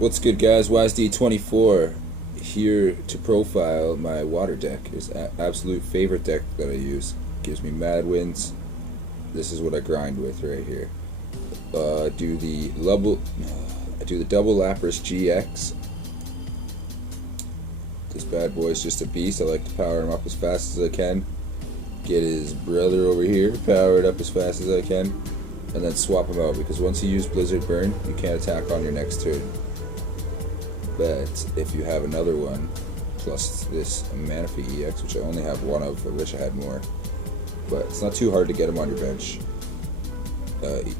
What's good, guys? YSD24 here to profile my water deck. It's an absolute favorite deck that I use. Gives me mad wins. This is what I grind with right here. I do the double Lapras GX. This bad boy is just a beast. I like to power him up as fast as I can. Get his brother over here, power it up as fast as I can, and then swap him out, because once you use Blizzard Burn, you can't attack on your next turn. But if you have another one, plus this Manaphy EX, which I only have one of, I wish I had more, but it's not too hard to get him on your bench.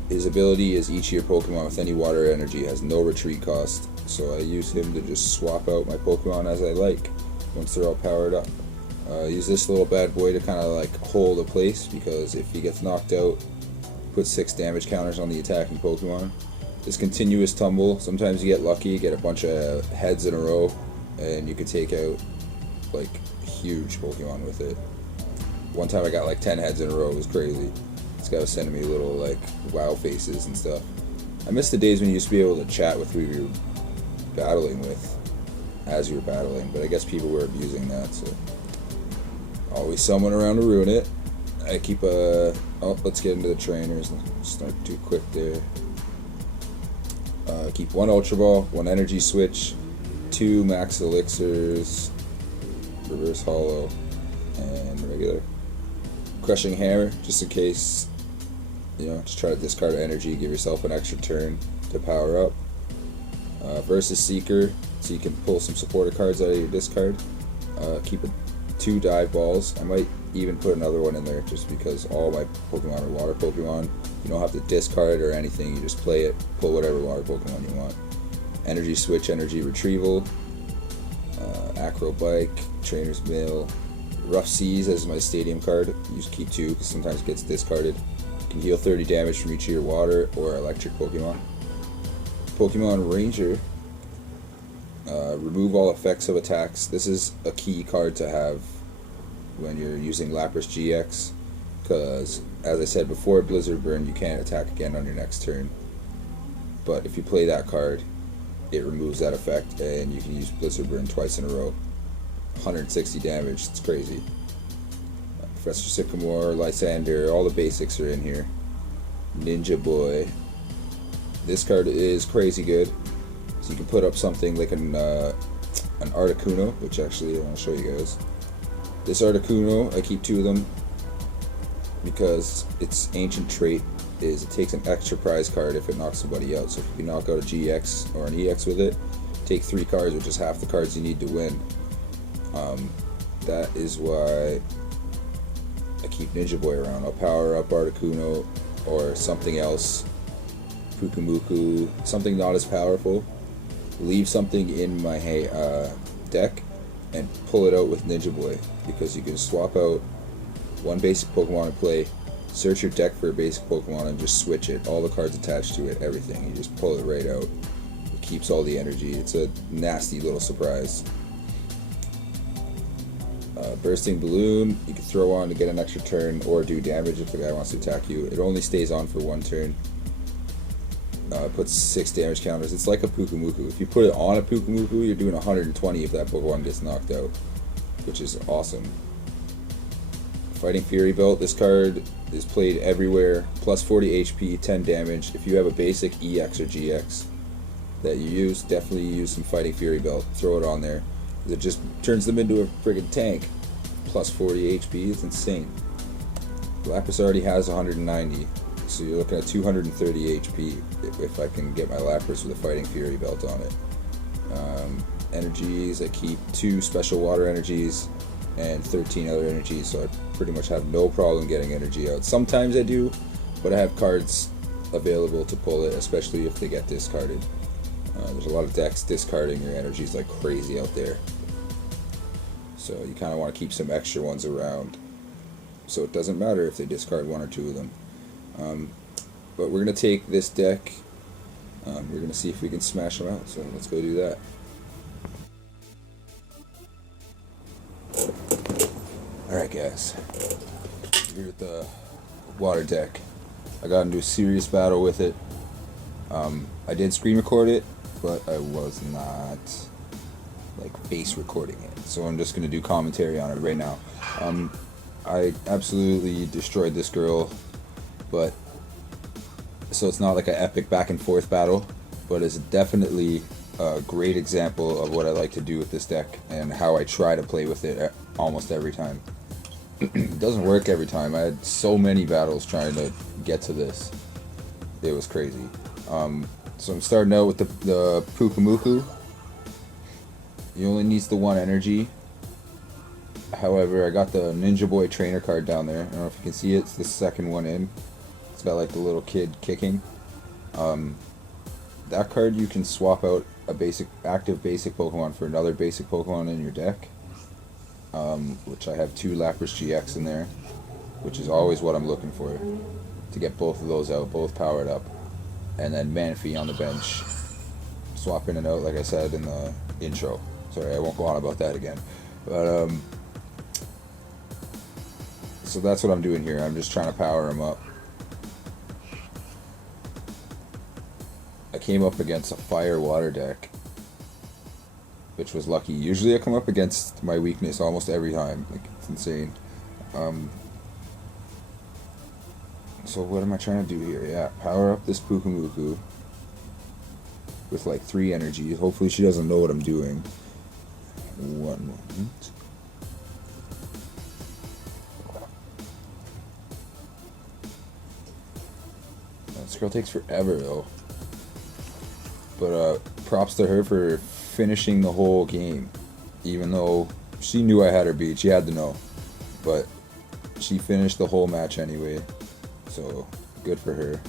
His ability is each of your Pokemon with any water energy has no retreat cost, so I use him to just swap out my Pokemon as I like once they're all powered up. Use this little bad boy to kind of like hold a place, because if he gets knocked out, put 6 damage counters on the attacking Pokemon. This continuous tumble, sometimes you get lucky, get a bunch of heads in a row, and you can take out like huge Pokemon with it. One time I got like 10 heads in a row, it was crazy. This guy was sending me little like wow faces and stuff. I miss the days when you used to be able to chat with who you were battling with as you were battling, but I guess people were abusing that, so always someone around to ruin it. I keep oh, let's get into the trainers. Start too quick there. Keep 1 Ultra Ball, 1 Energy Switch, 2 Max Elixirs, Reverse Hollow, and regular. Crushing Hammer, just in case, just try to discard energy, give yourself an extra turn to power up. Versus Seeker, so you can pull some supporter cards out of your discard. Keep 2 Dive Balls. I might even put another one in there, just because all my Pokemon are water Pokemon. You don't have to discard or anything, you just play it, pull whatever water Pokemon you want. Energy Switch, Energy Retrieval, Acro Bike, Trainer's Mail, Rough Seas as my stadium card. You just keep 2 because sometimes it gets discarded. You can heal 30 damage from each of your water or electric Pokemon. Pokemon Ranger, remove all effects of attacks. This is a key card to have when you're using Lapras GX, because as I said before, Blizzard Burn, you can't attack again on your next turn. But if you play that card, it removes that effect, and you can use Blizzard Burn twice in a row. 160 damage, it's crazy. Professor Sycamore, Lysander, all the basics are in here. Ninja Boy. This card is crazy good. So you can put up something like an Articuno, which actually I'll show you guys. This Articuno, I keep 2 of them, because its ancient trait is it takes an extra prize card if it knocks somebody out. So if you knock out a GX or an EX with it, take 3 cards, which is half the cards you need to win. That is why I keep Ninja Boy around. I'll power up Articuno or something else, Pukumuku, something not as powerful, leave something in my deck, and pull it out with Ninja Boy, because you can swap out 1 basic Pokemon in play, search your deck for a basic Pokemon, and just switch it. All the cards attached to it, everything. You just pull it right out. It keeps all the energy. It's a nasty little surprise. Bursting Balloon, you can throw on to get an extra turn or do damage if the guy wants to attack you. It only stays on for 1 turn. Puts 6 damage counters. It's like a Pukumuku. If you put it on a Pukumuku, you're doing 120 if that Pokemon gets knocked out, which is awesome. Fighting Fury Belt, this card is played everywhere. Plus 40 HP, 10 damage. If you have a basic EX or GX that you use, definitely use some Fighting Fury Belt. Throw it on there. It just turns them into a friggin' tank. Plus 40 HP, it's insane. Lapras already has 190, so you're looking at 230 HP if I can get my Lapras with a Fighting Fury Belt on it. Energies, I keep 2 special water energies and 13 other energies, so I pretty much have no problem getting energy out. Sometimes I do, but I have cards available to pull it, especially if they get discarded. There's a lot of decks discarding your energies like crazy out there, so you kind of want to keep some extra ones around, so it doesn't matter if they discard 1 or 2 of them. But we're going to take this deck, we're going to see if we can smash them out, so let's go do that. Alright guys, here at the water deck. I got into a serious battle with it. I did screen record it, but I was not like face recording it. So I'm just gonna do commentary on it right now. I absolutely destroyed this girl, but so it's not like an epic back and forth battle, but it's definitely a great example of what I like to do with this deck and how I try to play with it almost every time. It doesn't work every time. I had so many battles trying to get to this. It was crazy. So I'm starting out with the Pukumuku. He only needs the 1 energy. However, I got the Ninja Boy trainer card down there. I don't know if you can see it. It's the second one in. It's got like the little kid kicking. That card you can swap out a active basic Pokemon for another basic Pokemon in your deck. Which I have 2 Lapras GX in there, which is always what I'm looking for, to get both of those out, both powered up. And then Manaphy on the bench. Swap in and out, like I said in the intro. Sorry, I won't go on about that again. But, so that's what I'm doing here. I'm just trying to power him up. I came up against a fire-water deck, which was lucky. Usually I come up against my weakness almost every time. Like, it's insane. So what am I trying to do here? Yeah, power up this Pukumuku with like 3 energy. Hopefully she doesn't know what I'm doing. 1 moment. This girl takes forever though. But props to her for finishing the whole game. Even though she knew I had her beat. She had to know. But she finished the whole match anyway. So good for her.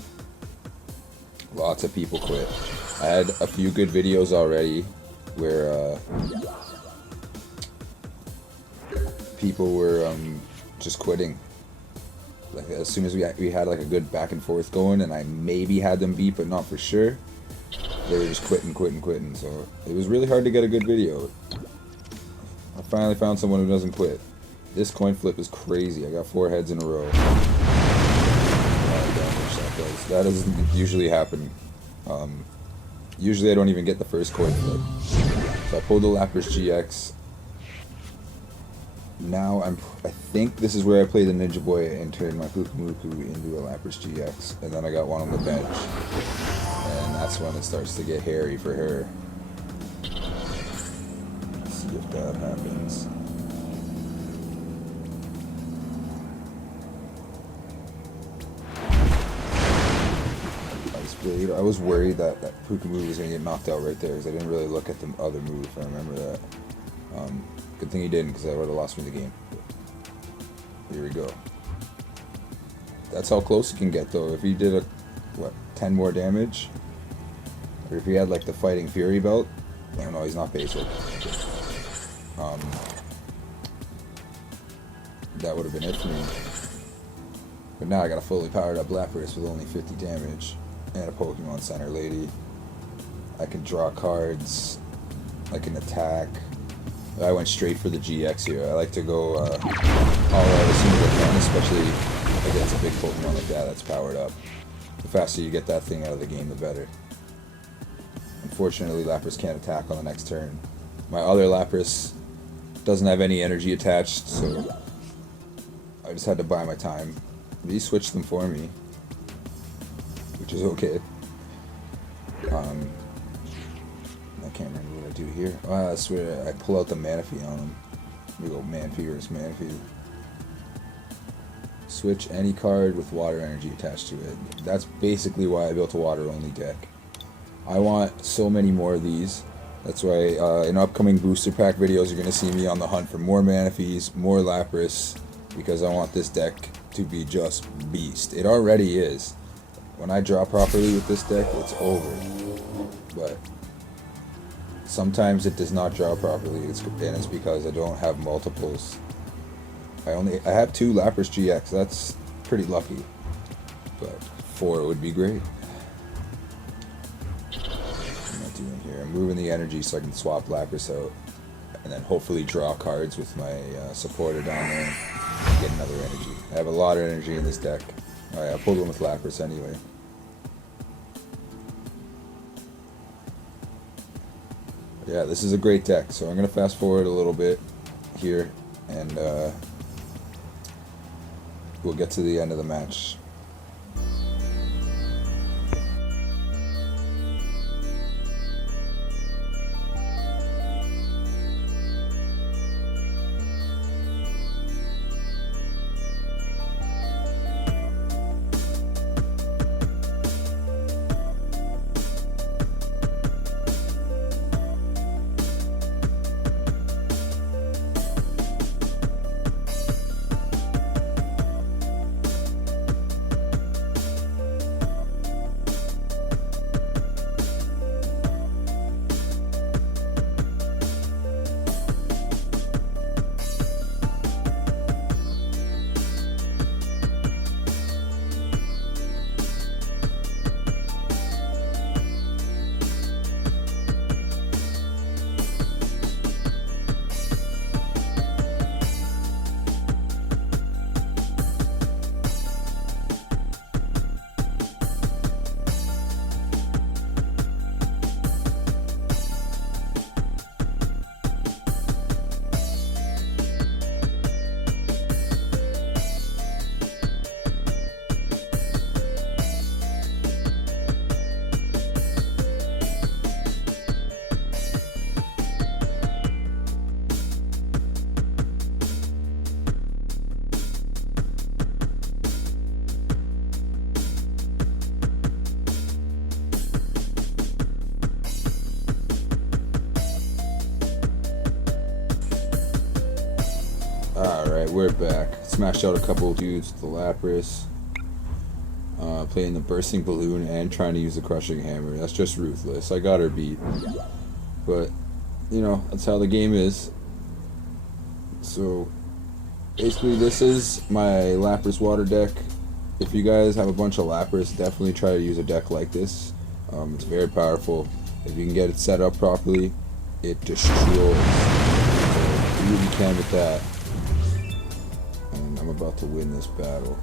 Lots of people quit. I had a few good videos already where people were just quitting. Like as soon as we had like a good back and forth going, and I maybe had them beat, but not for sure. They were just quitting. So it was really hard to get a good video. I finally found someone who doesn't quit. This coin flip is crazy. I got 4 heads in a row. That doesn't usually happen. Usually I don't even get the first coin flip. So I pulled the Lapras GX. Now I think this is where I play the Ninja Boy and turn my Pukumuku into a Lapras GX. And then I got one on the bench. And that's when it starts to get hairy for her. Let's see if that happens. Blade. I was worried that Pukumuku was going to get knocked out right there because I didn't really look at the other move, if I remember that. Good thing he didn't, because I would have lost me the game. Here we go. That's how close he can get though. If he did 10 more damage, or if he had like the Fighting Fury belt, I don't know, he's not basic. That would have been it for me. But now I got a fully powered up Lapras with only 50 damage. And a Pokemon Center lady. I can draw cards. I can attack. I went straight for the GX here. I like to go all out as soon as I can, especially against a big Pokemon like that that's powered up. The faster you get that thing out of the game, the better. Unfortunately, Lapras can't attack on the next turn. My other Lapras doesn't have any energy attached, so I just had to buy my time. He switched them for me, which is okay. I can't remember what I do here. I swear I pull out the Manaphy on him. We go Manaphy versus Manaphy. Switch any card with water energy attached to it. That's basically why I built a water only deck. I want so many more of these. That's why in upcoming booster pack videos you're going to see me on the hunt for more Manaphys, more Lapras, because I want this deck to be just beast. It already is. When I draw properly with this deck, it's over. But sometimes it does not draw properly, and it's because I don't have multiples. I have 2 Lapras GX. That's pretty lucky. But 4 would be great. What am I doing here? I'm moving the energy so I can swap Lapras out, and then hopefully draw cards with my supporter down there and get another energy. I have a lot of energy in this deck. Alright, I pulled one with Lapras anyway. yeah, this is a great deck. So I'm gonna fast forward a little bit here, and we'll get to the end of the match. Alright, we're back. Smashed out a couple of dudes with the Lapras. Playing the bursting balloon and trying to use the crushing hammer. That's just ruthless. I got her beat. But, you know, that's how the game is. So, basically this is my Lapras water deck. If you guys have a bunch of Lapras, definitely try to use a deck like this. It's very powerful. If you can get it set up properly, it destroys. So, do what you can with that. And I'm about to win this battle.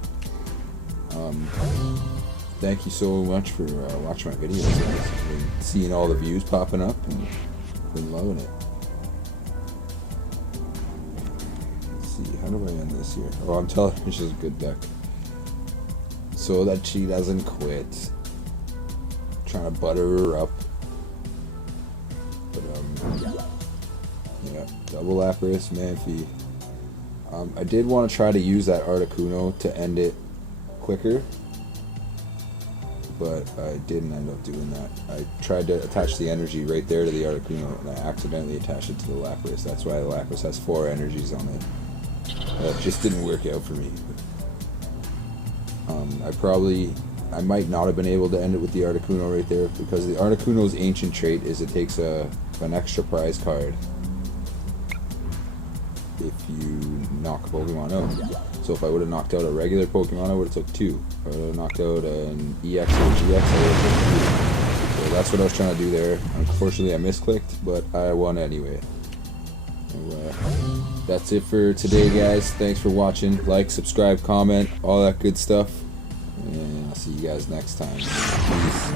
Thank you so much for watching my videos, guys. I've seeing all the views popping up and been loving it. Let's see, how do I end this here? Oh, I'm telling her she's a good deck. So that she doesn't quit. Trying to butter her up. But yeah, double Lapras, Manaphy. I did want to try to use that Articuno to end it quicker, but I didn't end up doing that. I tried to attach the energy right there to the Articuno, and I accidentally attached it to the Lapras. That's why the Lapras has 4 energies on it. That just didn't work out for me. I might not have been able to end it with the Articuno right there, because the Articuno's ancient trait is it takes an extra prize card if you knock a Pokemon out. So if I would have knocked out a regular Pokemon, I would have took 2. If I would have knocked out an EX or a GX, I would have took 2. So that's what I was trying to do there. Unfortunately, I misclicked, but I won anyway. So, that's it for today, guys. Thanks for watching. Like, subscribe, comment, all that good stuff. And I'll see you guys next time. Peace.